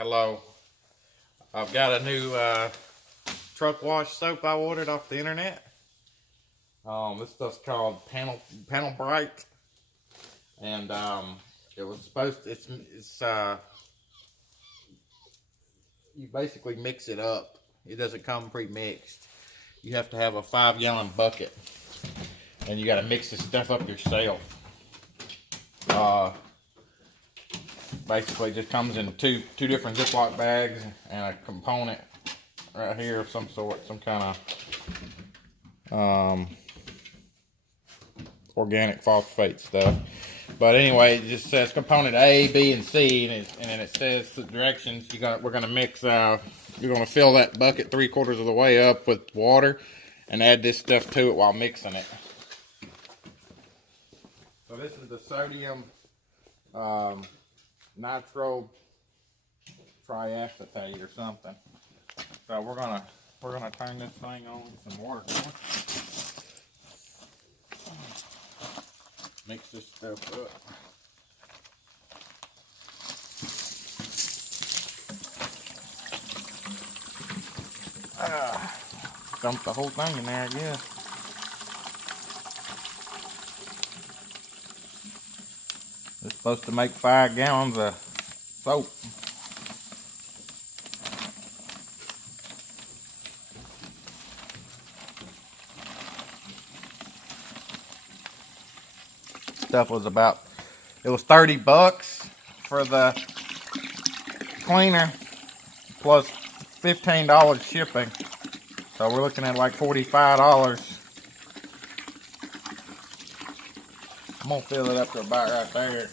Hello. I've got a new truck wash soap I ordered off the internet. This stuff's called panel brite, and it was supposed to, it's you basically mix it up. It doesn't come pre-mixed. You have to have a 5-gallon bucket, and you got to mix this stuff up yourself. Basically, it just comes in two different Ziploc bags and a component right here of some sort, some kind of organic phosphate stuff. But anyway, it just says component A, B, and C, and then it says the directions. We're gonna mix. You're gonna fill that bucket 3/4 of the way up with water, and add this stuff to it while mixing it. So this is the sodium nitro triacetate or something. So we're gonna turn this thing on with some water. Mix this stuff up. Dump the whole thing in there, I guess. It's supposed to make 5 gallons of soap. Stuff was it was $30 for the cleaner plus $15 shipping. So we're looking at like $45. I'm gonna fill it up to about right there.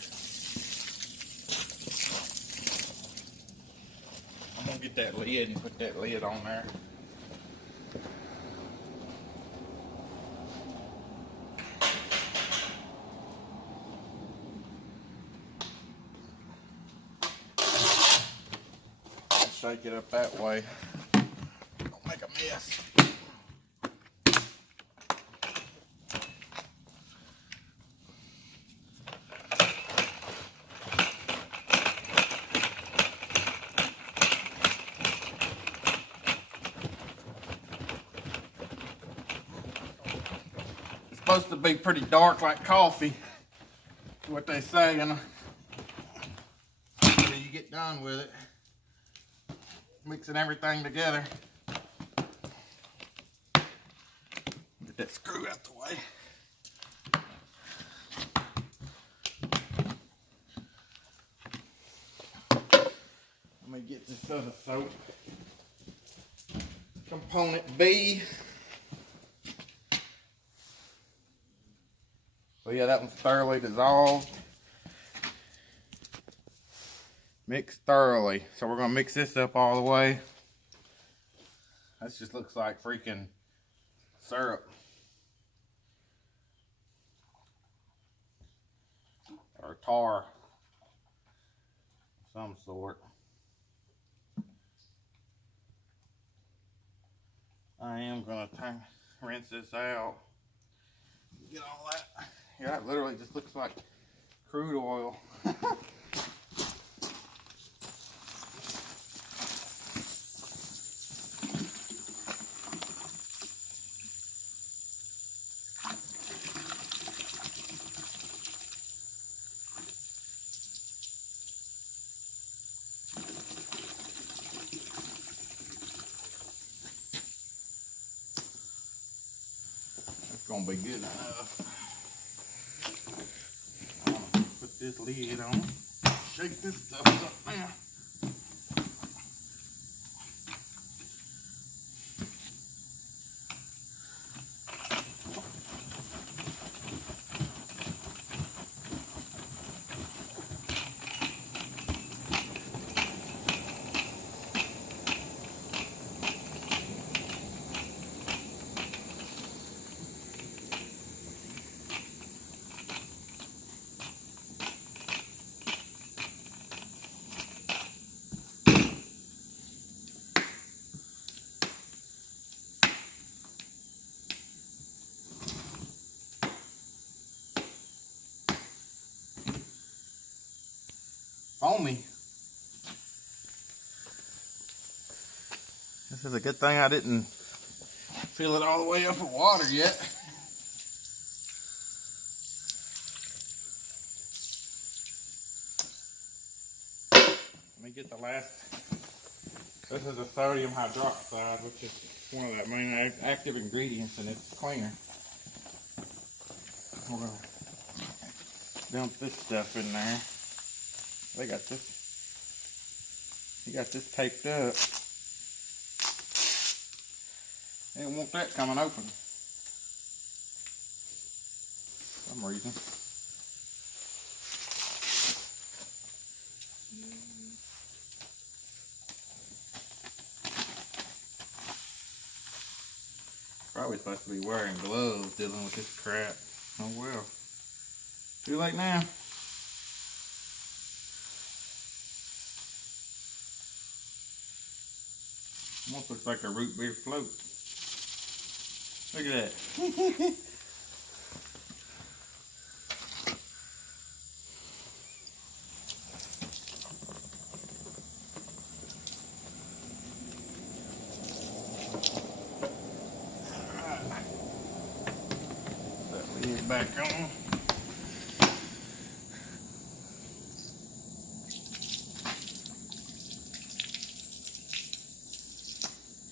I'm gonna get that lid and put that lid on there. Shake it up that way. Don't make a mess. It's supposed to be pretty dark like coffee, is what they say, and after you get done with it, mixing everything together. Get that screw out the way. Let me get this other soap. Component B. So yeah, that one's thoroughly dissolved. Mix thoroughly. So we're gonna mix this up all the way. That just looks like freaking syrup. Or tar. Some sort. I am gonna rinse this out. Get all that. Yeah, it literally just looks like crude oil. Gonna be good enough. I'm gonna put this lid on. Shake this stuff up now. Foamy. This is a good thing I didn't fill it all the way up with water yet. Let me get the last. This is a sodium hydroxide, which is one of the main active ingredients in this cleaner. We're gonna dump this stuff in there. They got this. You got this taped up. They don't want that coming open. For some reason. Probably supposed to be wearing gloves dealing with this crap. Oh well. Too late now. Almost looks like a root beer float. Look at that. That lid back on.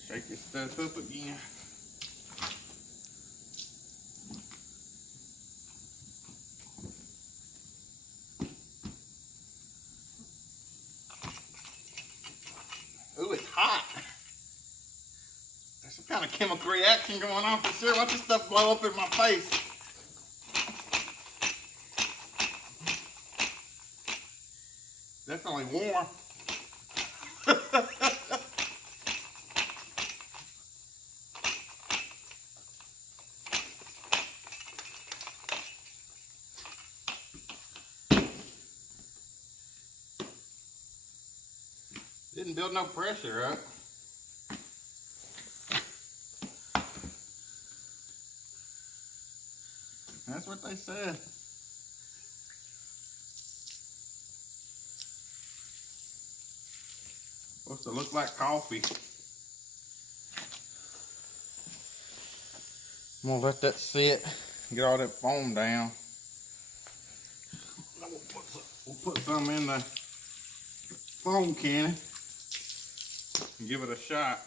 Shake this stuff up again. Ooh, it's hot. There's some kind of chemical reaction going on for sure. Watch this stuff blow up in my face. Definitely warm. Didn't build no pressure up. That's what they said. Supposed to look like coffee. I'm gonna let that sit, get all that foam down. We'll put some in the foam cannon and give it a shot.